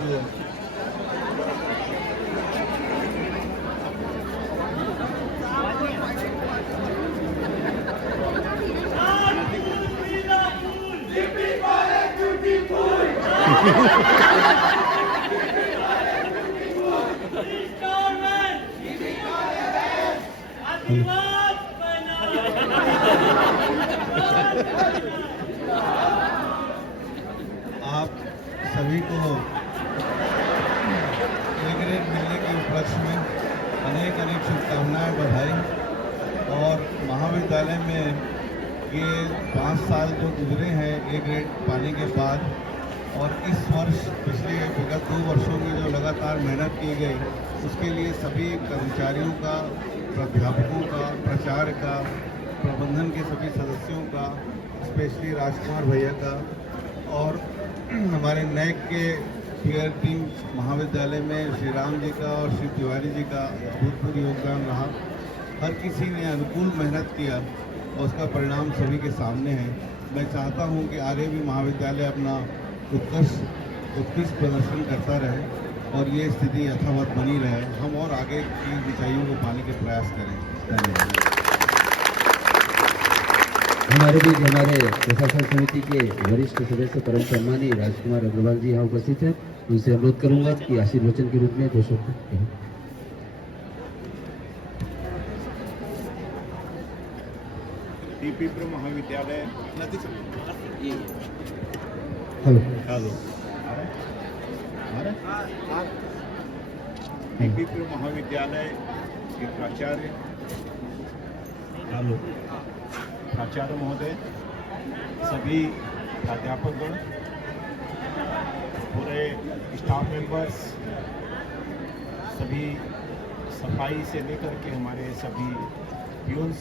आप सभी को ए ग्रेड मिलने के उपलक्ष्य में अनेक अनेक शुभकामनाएं, बधाई। और महाविद्यालय में ये 5 साल जो गुजरे हैं ए ग्रेड पाने के बाद, और इस वर्ष पिछले विगत 2 वर्षों में जो लगातार मेहनत की गई, उसके लिए सभी कर्मचारियों का, प्राध्यापकों का, प्राचार्य का, प्रबंधन के सभी सदस्यों का, स्पेशली राजकुमार भैया का, और हमारे नैक के पीयर टीम महाविद्यालय में श्री राम जी का और श्री तिवारी जी का अभूतपूर्व योगदान रहा। हर किसी ने अनुकूल मेहनत किया और उसका परिणाम सभी के सामने है। मैं चाहता हूं कि आगे भी महाविद्यालय अपना उत्कृष्ट प्रदर्शन करता रहे और ये स्थिति यथावत बनी रहे। हम और आगे की ऊंचाइयों को पाने के प्रयास करें। धन्यवाद। हमारे बीच हमारे प्रशासन समिति के वरिष्ठ सदस्य परम सम्मानी राजकुमार अग्रवाल जी यहाँ उपस्थित हैं। उनसे अनुरोध करूंगा कि आशीर्वचन के रूप में 2 शब्द कहें। टीपी महाविद्यालय टीपी महाविद्यालय के प्राचार्य महोदय, सभी प्राध्यापकगण, पूरे स्टाफ मेंबर्स, सभी सफाई से लेकर के हमारे सभी प्यून्स,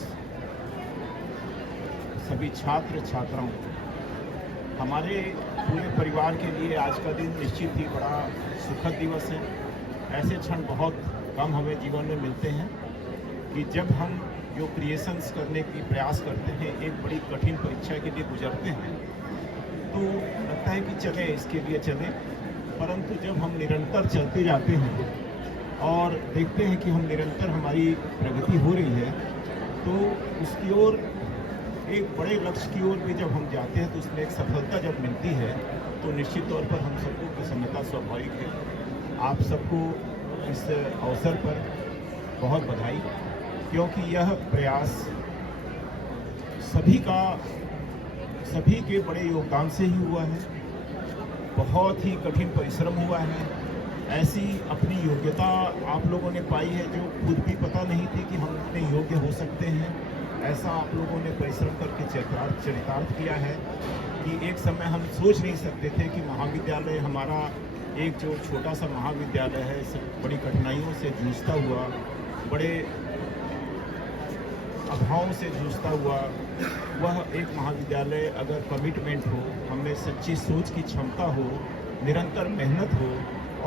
सभी छात्र छात्राओं, हमारे पूरे परिवार के लिए आज का दिन निश्चित ही बड़ा सुखद दिवस है। ऐसे क्षण बहुत कम हमें जीवन में मिलते हैं कि जब हम जो क्रिएशंस करने की प्रयास करते हैं, एक बड़ी कठिन परीक्षा के लिए गुजरते हैं, तो लगता है कि चले इसके लिए चले, परंतु जब हम निरंतर चलते जाते हैं और देखते हैं कि हम निरंतर हमारी प्रगति हो रही है, तो उसकी ओर, एक बड़े लक्ष्य की ओर भी जब हम जाते हैं तो उसमें एक सफलता जब मिलती है तो निश्चित तौर पर हम सबको प्रसन्नता स्वाभाविक है। आप सबको इस अवसर पर बहुत बधाई, क्योंकि यह प्रयास सभी के बड़े योगदान से ही हुआ है। बहुत ही कठिन परिश्रम हुआ है। ऐसी अपनी योग्यता आप लोगों ने पाई है जो खुद भी पता नहीं थी कि हम इतने योग्य हो सकते हैं। ऐसा आप लोगों ने परिश्रम करके चरितार्थ किया है कि एक समय हम सोच नहीं सकते थे कि महाविद्यालय हमारा, एक जो छोटा सा महाविद्यालय है, बड़ी कठिनाइयों से जूझता हुआ, बड़े अभावों से जूझता हुआ, वह एक महाविद्यालय अगर कमिटमेंट हो, हमें सच्ची सोच की क्षमता हो, निरंतर मेहनत हो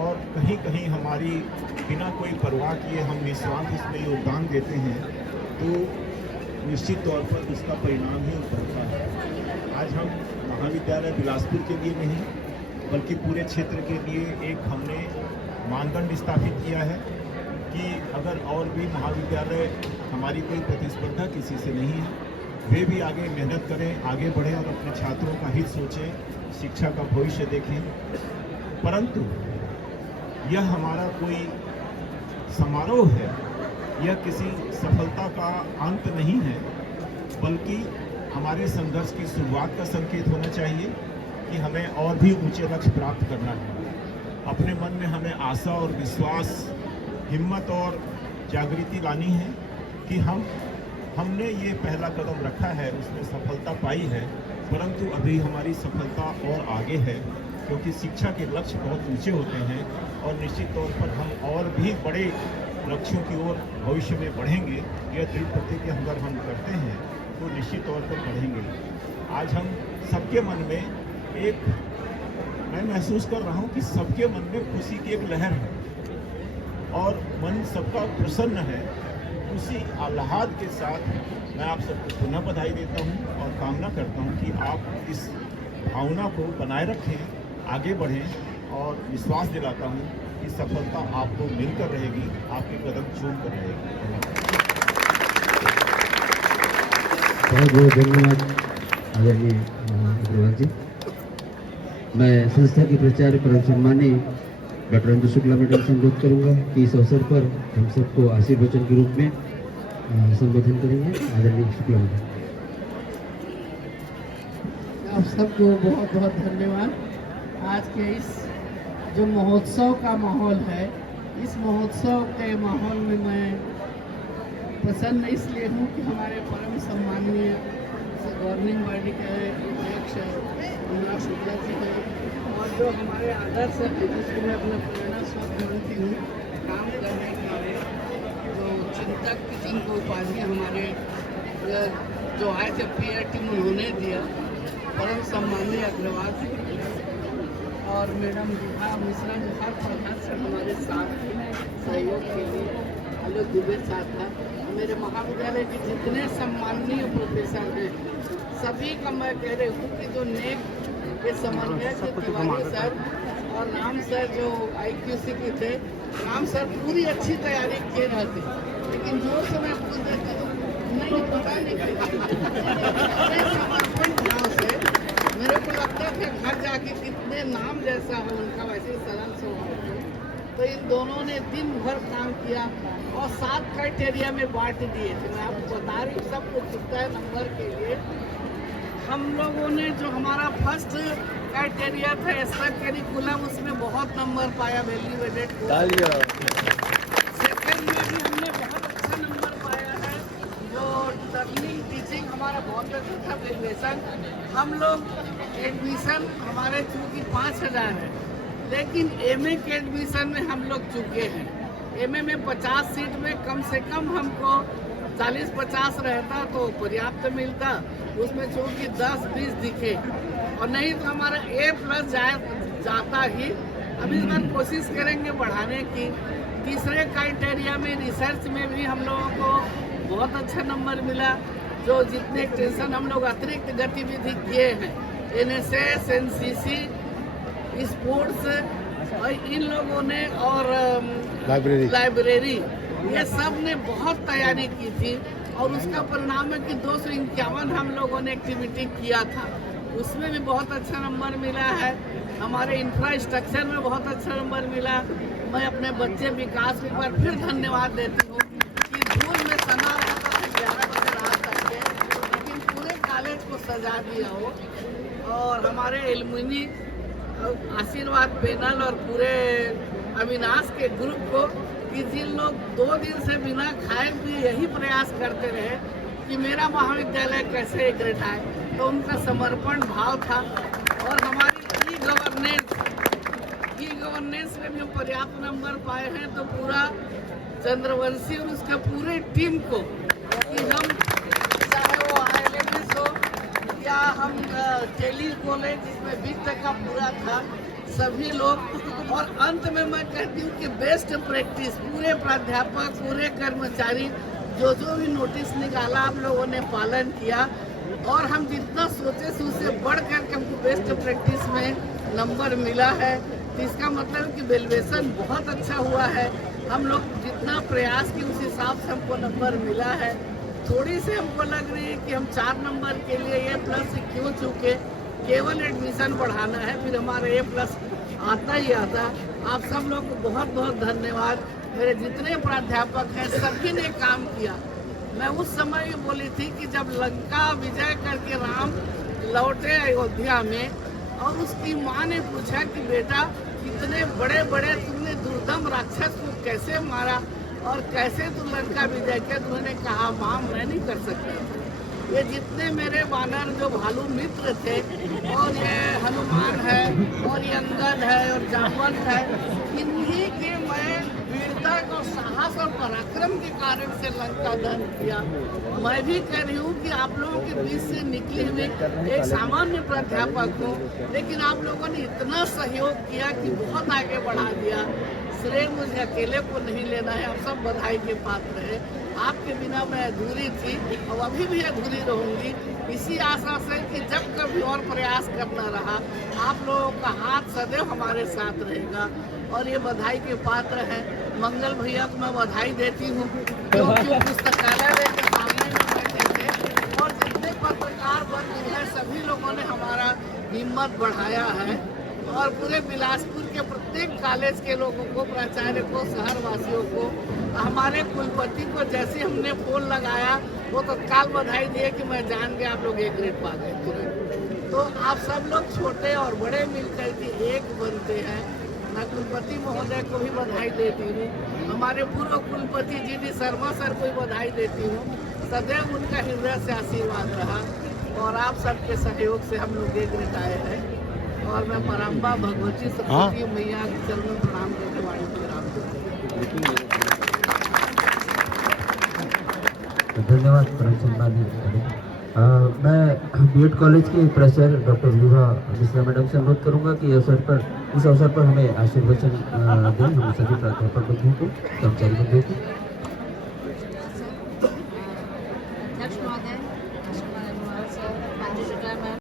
और कहीं कहीं हमारी बिना कोई परवाह किए हम निस्वार्थ इसमें योगदान देते हैं, तो निश्चित तौर पर उसका परिणाम ही उभरता है। आज हम महाविद्यालय बिलासपुर के लिए नहीं बल्कि पूरे क्षेत्र के लिए एक हमने मानदंड स्थापित किया है कि अगर और भी महाविद्यालय, हमारी कोई प्रतिस्पर्धा किसी से नहीं है, वे भी आगे मेहनत करें, आगे बढ़ें और अपने छात्रों का हित सोचें, शिक्षा का भविष्य देखें। परंतु यह हमारा कोई समारोह है, यह किसी सफलता का अंत नहीं है, बल्कि हमारे संघर्ष की शुरुआत का संकेत होना चाहिए कि हमें और भी ऊंचे लक्ष्य प्राप्त करना है। अपने मन में हमें आशा और विश्वास, हिम्मत और जागृति लानी है कि हमने ये पहला कदम रखा है, उसमें सफलता पाई है, परंतु अभी हमारी सफलता और आगे है, क्योंकि शिक्षा के लक्ष्य बहुत ऊंचे होते हैं और निश्चित तौर पर हम और भी बड़े लक्ष्यों की ओर भविष्य में बढ़ेंगे। यह दृढ़ प्रतिज्ञा अगर हम करते हैं तो निश्चित तौर पर बढ़ेंगे। आज हम सबके मन में मैं महसूस कर रहा हूँ कि सबके मन में खुशी की एक लहर है और मन सबका प्रसन्न है। उसी आह्लाद के साथ मैं आप सबको पुनः बधाई देता हूँ और कामना करता हूँ कि आप इस भावना को बनाए रखें, आगे बढ़ें और विश्वास दिलाता हूँ कि सफलता आपको मिलकर रहेगी, आपके कदम चूम कर रहेगी। बहुत बहुत धन्यवाद आदरणीय अग्रवाल जी। मैं संस्था के प्राचार्य परम सम्मानीय डॉक्टर अंजू शुक्ला मैडम से अनुरोध करूंगा कि इस अवसर पर हम सबको आशीर्वचन के रूप में संबोधन करेंगे। आदरणीय शुक्ला मैडम। आप सबको बहुत बहुत धन्यवाद। आज के इस जो महोत्सव का माहौल है, इस महोत्सव के माहौल में मैं प्रसन्न इसलिए हूँ कि हमारे परम सम्माननीय गवर्निंग बॉडी के अध्यक्ष अनुराग शुक्ला जी हैं और जो हमारे आदर्श है जिसको मैं अपना प्रेरणा स्रोत मानती हूँ काम करने के लिए, जो चिंतक जिनको उपाधि हमारे जो आए थे पीआर टीम उन्होंने दिया, परम सम्माननीय अग्रवाल जी और मैडम विभा मिश्रा जी हर प्रकार से हमारे साथ सहयोग के लिए, आलोक दुबे साथ था। मेरे महाविद्यालय के जितने सम्माननीय प्रोफेसर हैं सभी का मैं कह रही हूँ कि जो नेक के समन्वयक तिवारी सर और राम सर जो IQC के थे, राम सर पूरी अच्छी तैयारी किए रहते, लेकिन जो समय पूछते थे तो नहीं पता नहीं समर्पण भाव से मेरे को लगता था घर जाके कितने नाम जैसा है उनका वैसे सरल स्वभाव है। तो इन दोनों ने दिन भर काम किया और 7 क्राइटेरिया में बांट दिए थे। मैं आपको बता रही हूँ, सब कुछ चुकता है नंबर के लिए। हम लोगों ने जो हमारा फर्स्ट क्राइटेरिया था एक्स्ट्रा करिकुलम, उसमें बहुत नंबर पाया, वैल्यू एडेड। सेकेंड में भी हमने बहुत अच्छा नंबर पाया है। जो लर्निंग टीचिंग हमारा बहुत अच्छा था। ग्रेजुएशन हम लोग एडमिशन हमारे चूँकि 5000 है, लेकिन MA के एडमिशन में हम लोग चुके हैं। MA में 50 सीट में कम से कम हमको 40-50 रहता तो पर्याप्त मिलता, उसमें चूँकि 10-20 दिखे और नहीं तो हमारा A+ जाता ही। अब इस बार कोशिश करेंगे बढ़ाने की। तीसरे क्राइटेरिया में रिसर्च में भी हम लोगों को बहुत अच्छा नंबर मिला। जो जितने एक्सटेंशन हम लोग अतिरिक्त गतिविधि किए हैं, NSS, NCC, स्पोर्ट्स और इन लोगों ने और लाइब्रेरी ये सब ने बहुत तैयारी की थी और उसका परिणाम है कि 251 हम लोगों ने एक्टिविटी किया था, उसमें भी बहुत अच्छा नंबर मिला है। हमारे इंफ्रास्ट्रक्चर में बहुत अच्छा नंबर मिला। मैं अपने बच्चे विकास के ऊपर फिर धन्यवाद देती हूँ कि धूल में सना रहता है 11 बजे रात तक के, लेकिन पूरे कॉलेज को सजा दिया हो। और हमारे एलुमनी आशीर्वाद पैनल और पूरे अविनाश के ग्रुप को कि जिन लोग 2 दिन से बिना खाए भी यही प्रयास करते रहे कि मेरा महाविद्यालय कैसे ग्रेड आए, तो उनका समर्पण भाव था। और हमारी ई गवर्नेंस में भी हम पर्याप्त नंबर पाए हैं। तो पूरा चंद्रवंशी और उसके पूरे टीम को कि हम चाहे वो ILMS हो या हम टेली कॉलेज जिसमें वित्त का पूरा था, सभी लोग। और अंत में मैं कहती हूँ कि बेस्ट प्रैक्टिस पूरे प्राध्यापक, पूरे कर्मचारी जो भी नोटिस निकाला आप लोगों ने पालन किया और हम जितना सोचे से उससे बढ़ करके हमको बेस्ट प्रैक्टिस में नंबर मिला है। तो इसका मतलब कि वैल्यूएशन बहुत अच्छा हुआ है। हम लोग जितना प्रयास किए उस हिसाब से हमको नंबर मिला है। थोड़ी सी हमको लग रही है कि हम 4 नंबर के लिए A+ से क्यों चूके, केवल एडमिशन बढ़ाना है, फिर हमारा A+ आता ही आता। आप सब लोग को बहुत बहुत धन्यवाद। मेरे जितने प्राध्यापक हैं सभी ने काम किया। मैं उस समय भी बोली थी कि जब लंका विजय करके राम लौटे अयोध्या में और उसकी माँ ने पूछा कि बेटा इतने बड़े बड़े तुमने दुर्दम राक्षस को कैसे मारा और कैसे तुम लंका विजय किया, तो उन्होंने कहा माँ मैं नहीं कर सकता। ये जितने मेरे वानर जो भालू मित्र थे और ये हनुमान है और ये अंगद है और जामवंत है, इन्हीं के मैं वीरता और साहस और पराक्रम के कारण से लंका दहन किया। मैं भी कह रही हूँ कि आप लोगों के बीच से निकली हुई एक सामान्य प्राध्यापक हूँ, लेकिन आप लोगों ने इतना सहयोग किया कि बहुत आगे बढ़ा दिया। श्रेय मुझे अकेले को नहीं लेना है, आप सब बधाई के पात्र हैं। आपके बिना मैं अधूरी थी और अभी भी अधूरी रहूंगी। इसी आशा से कि जब कभी और प्रयास करना रहा, आप लोगों का हाथ सदैव हमारे साथ रहेगा और ये बधाई के पात्र हैं। मंगल भैया को मैं बधाई देती हूँ क्योंकि पुस्तकालय के सामने में बैठे थे और जितने पत्रकार बंधु हैं सभी लोगों ने हमारा हिम्मत बढ़ाया है और पूरे बिलासपुर के प्रत्येक कॉलेज के लोगों को, प्राचार्य को, शहरवासियों को, हमारे कुलपति को जैसे हमने फोन लगाया वो तत्काल बधाई दिए कि मैं जान गया आप लोग एक ग्रेड पा गए तुरंत। तो आप सब लोग छोटे और बड़े मिलकर के एक बनते हैं। मैं कुलपति महोदय को भी बधाई देती हूँ, हमारे पूर्व कुलपति जी डी शर्मा सर को भी बधाई देती हूँ। सदैव उनका हृदय से आशीर्वाद रहा और आप सबके सहयोग से हम लोग एक ग्रेड आए हैं और मैं परम्बा भगवती सरस्वती मैया के चरण में प्रणाम करके वाणी को विराम देती हूँ। धन्यवाद परम सम्मानीय। मैं बीएड कॉलेज के president doctor Vibha Mishra madam से अनुरोध करूंगा कि इस अवसर पर हमें आशीर्वचन दें हम सभी प्राध्यापक बंधुओं को, कर्मचारी बंधुओं को। अध्यक्ष महोदय, सर, शुक्ला मैम,